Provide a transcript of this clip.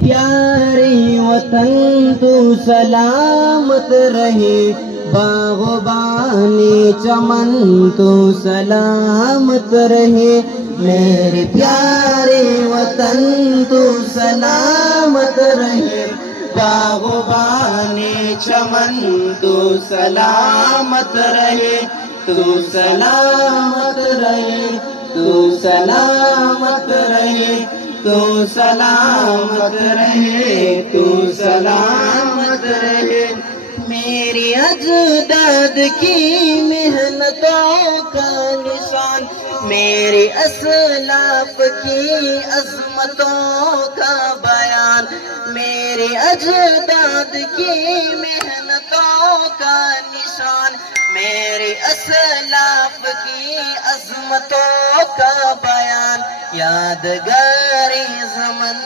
پیارے وطن تو سلامت رہے، باغبانی چمن تو سلامت رہے، میرے پیارے وطن تو سلامت رہے، باغبانی چمن تو سلامت رہے، تو سلامت رہے، تو سلامت رہے، تو سلامت رہے، تو سلامت رہے۔ میری اجداد کی محنتوں کا نشان، میرے اسلاف کی عظمتوں کا بیان، میرے اجداد کی محنتوں کا نشان، میرے اسلاف کی عظمتوں کا بیان، یادگاری زمن